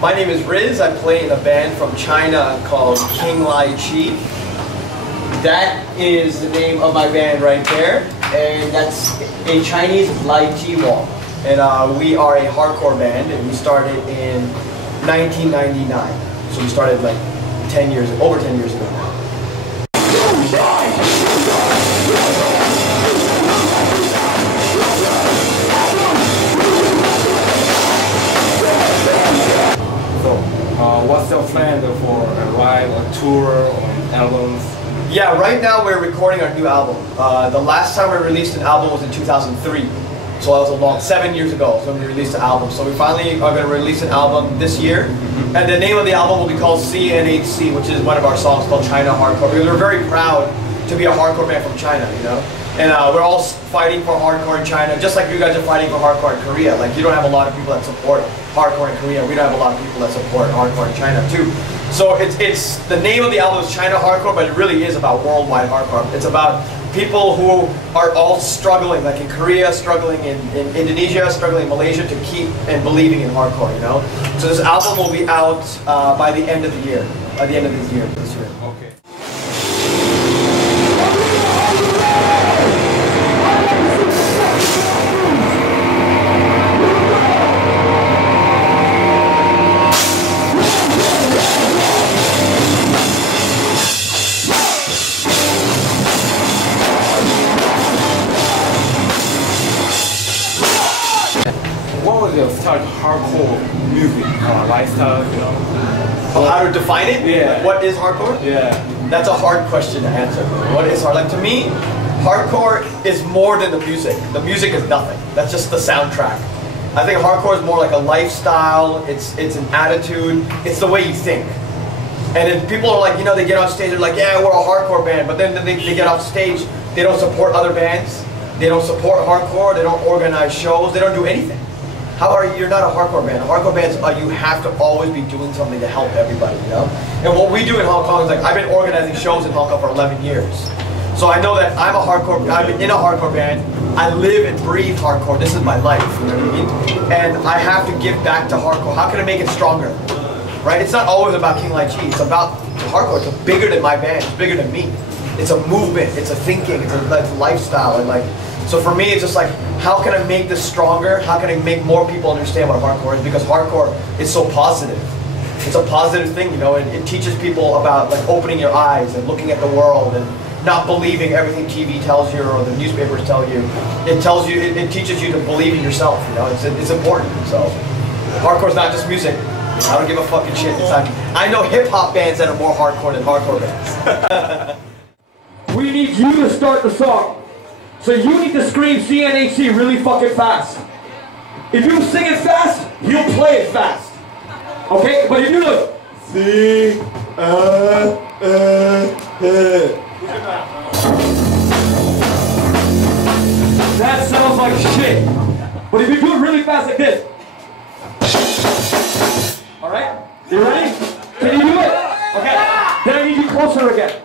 My name is Riz. I play in a band from China called King Ly Chee. That is the name of my band right there, and that's a Chinese Lai Chi Wall. And we are a hardcore band, and we started in 1999. So we started like 10 years, over 10 years ago now. What's your plan for a live, a tour, or albums? Yeah, right now we're recording our new album. The last time we released an album was in 2003. So that was a long, 7 years ago when we released the album. So we finally are going to release an album this year. And the name of the album will be called CNHC, which is one of our songs called China Hardcore. Because we're very proud to be a hardcore band from China, you know? And we're all fighting for hardcore in China, just like you guys are fighting for hardcore in Korea. Like, you don't have a lot of people that support hardcore in Korea. We don't have a lot of people that support hardcore in China too. So it's the name of the album is China Hardcore, but it really is about worldwide hardcore. It's about people who are all struggling, like in Korea, struggling in Indonesia, struggling in Malaysia, to keep and believing in hardcore, you know? So this album will be out by the end of the year. By the end of this year. Okay. What was your start hardcore music lifestyle, you know? How to define it? Yeah. Like, what is hardcore? Yeah. That's a hard question to answer. What is hard? Like, to me, hardcore is more than the music. The music is nothing. That's just the soundtrack. I think hardcore is more like a lifestyle. It's an attitude. It's the way you think. And then people are like, you know, they get on stage, they're like, yeah, we're a hardcore band. But then they get off stage, they don't support other bands. They don't support hardcore. They don't organize shows. They don't do anything. You're not a hardcore band. Hardcore bands, you have to always be doing something to help everybody, you know? And what we do in Hong Kong is, like, I've been organizing shows in Hong Kong for 11 years. So I know that I'm in a hardcore band. I live and breathe hardcore. This is my life, you know what I mean? And I have to give back to hardcore. How can I make it stronger? Right? It's not always about King Ly Chee. It's about hardcore. It's bigger than my band. It's bigger than me. It's a movement. It's a thinking. It's a lifestyle. And like, so for me, it's just like, how can I make this stronger? How can I make more people understand what hardcore is? Because hardcore is so positive. It's a positive thing, you know, and it teaches people about, like, opening your eyes and looking at the world and not believing everything TV tells you or the newspapers tell you. It tells you, it teaches you to believe in yourself, you know, it's important. So hardcore is not just music. I don't give a fucking shit. I know hip-hop bands that are more hardcore than hardcore bands. We need you to start the song. So you need to scream CNHC really fucking fast. If you sing it fast, he'll play it fast. Okay? But if you look, that sounds like shit. But if you do it really fast like this. Alright? You ready? Can you do it? Okay. Then I need you closer again.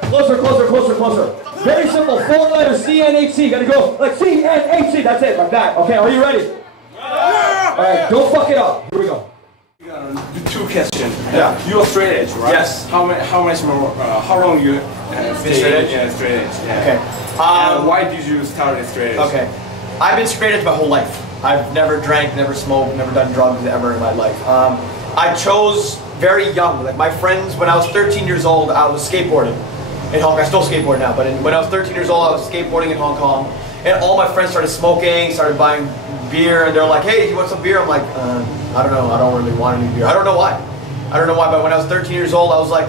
Closer, closer, closer, closer. Very simple, 4 letters, CNHC. Gotta go like CNHC, that's it, like that. Okay, are you ready? Alright, don't fuck it up. Here we go. Two questions. Yeah. You are straight edge, right? Yes. How much more, how long you stay straight edge? Yeah, straight edge. Yeah. Okay. Why did you start straight edge? Okay. I've been straight edge my whole life. I've never drank, never smoked, never done drugs ever in my life. I chose very young. Like, my friends, when I was 13 years old, I was skateboarding in Hong Kong. I still skateboard now, but when I was 13 years old, I was skateboarding in Hong Kong, and all my friends started smoking, started buying beer, and they're like, hey, you want some beer? I'm like, I don't know, I don't really want any beer. I don't know why. But when I was 13 years old, I was like,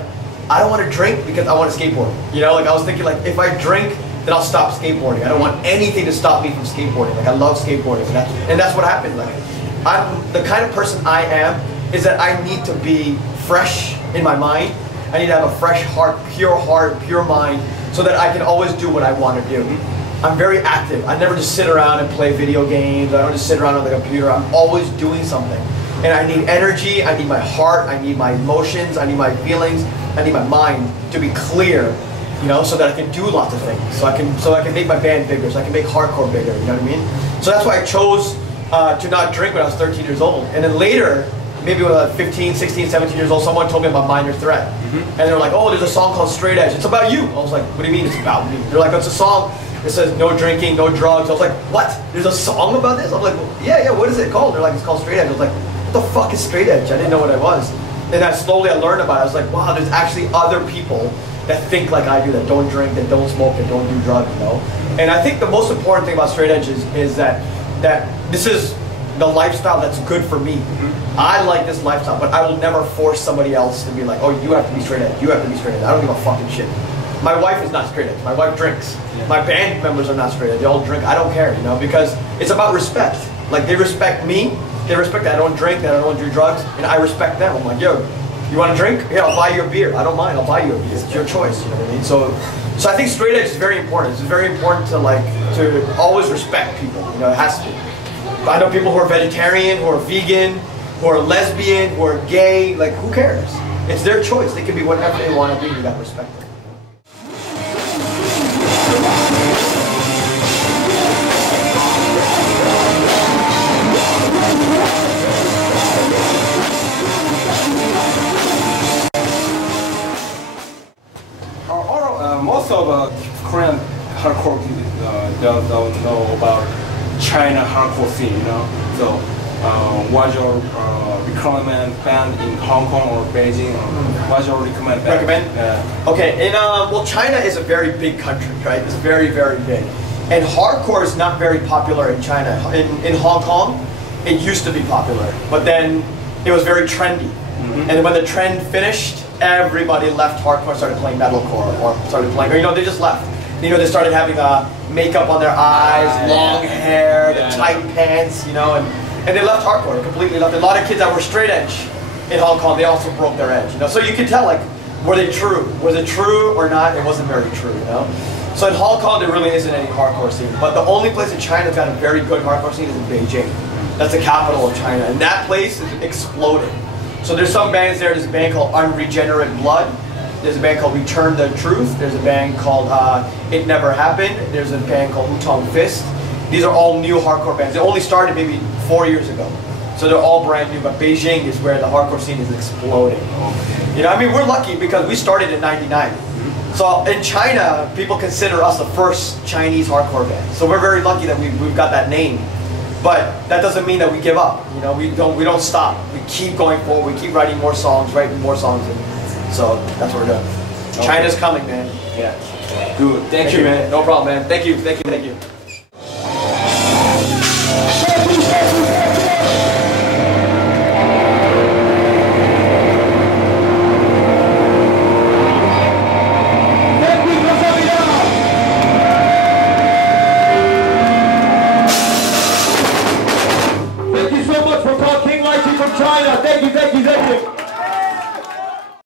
I don't want to drink because I want to skateboard. You know, like, I was thinking, like, if I drink, then I'll stop skateboarding. I don't want anything to stop me from skateboarding. Like, I love skateboarding, and that's what happened. Like, I'm the kind of person I am is that I need to be fresh in my mind. I need to have a fresh heart, pure mind, so that I can always do what I want to do. I'm very active. I never just sit around and play video games. I don't just sit around on the computer. I'm always doing something. And I need energy, I need my heart, I need my emotions, I need my feelings, I need my mind to be clear, you know, so that I can do lots of things. So I can make my band bigger, so I can make hardcore bigger, you know what I mean? So that's why I chose to not drink when I was 13 years old. And then later, maybe when I was 15, 16, 17 years old, someone told me about Minor Threat. And they're like, oh, there's a song called Straight Edge. It's about you. I was like, what do you mean it's about me? They're like, it's a song. It says no drinking, no drugs. I was like, what? There's a song about this? I'm like, well, yeah, what is it called? They're like, it's called Straight Edge. I was like, what the fuck is Straight Edge? I didn't know what it was. And I learned about it. I was like, wow, there's actually other people that think like I do, that don't drink, that don't smoke, that don't do drugs, you know? And I think the most important thing about Straight Edge is that this is the lifestyle that's good for me. I like this lifestyle, but I will never force somebody else to be like, oh, you have to be straight edge, you have to be straight edge. I don't give a fucking shit. My wife is not straight edge. My wife drinks. Yeah. My band members are not straight edge. They all drink. I don't care, you know, because it's about respect. Like, they respect me. They respect that I don't drink, that I don't do drugs, and I respect them. I'm like, yo, you want to drink? Yeah, I'll buy you a beer. I don't mind. I'll buy you a beer. It's your choice. You know what I mean? So I think straight edge is very important. It's very important to always respect people. You know, it has to. I know people who are vegetarian, who are vegan, who are lesbian, who are gay. Like, who cares? It's their choice. They can be whatever they want to be. You got to respect them. Most of Korean hardcore don't know about China hardcore scene, you know. So, what's your recommend band in Hong Kong or Beijing? Or what's your recommend band? Okay, well, China is a very big country, right? It's very, very big, and hardcore is not very popular in China. In Hong Kong, it used to be popular, but then it was very trendy, and when the trend finished, everybody left hardcore, started playing metalcore, or started playing, or you know, they just left. You know, they started having makeup on their eyes, long hair, the tight pants, you know, and they left hardcore, completely left. A lot of kids that were straight edge in Hong Kong, they also broke their edge, you know. So you can tell, like, were they true? Was it true or not? It wasn't very true, you know. So in Hong Kong, there really isn't any hardcore scene. But the only place in China that's got a very good hardcore scene is in Beijing. That's the capital of China, and that place is exploding. So there's some bands there. There's a band called Unregenerate Blood. There's a band called Return the Truth. There's a band called It Never Happened. There's a band called Wutong Fist. These are all new hardcore bands. They only started maybe 4 years ago. So they're all brand new, but Beijing is where the hardcore scene is exploding. You know, I mean, we're lucky because we started in '99. So in China, people consider us the first Chinese hardcore band. So we're very lucky that we've got that name. But that doesn't mean that we give up. You know, we don't stop. We keep going forward. We keep writing more songs, and so that's what we're doing. Okay. China's coming, man. Yeah. Good. Thank you, man. No problem, man. Thank you.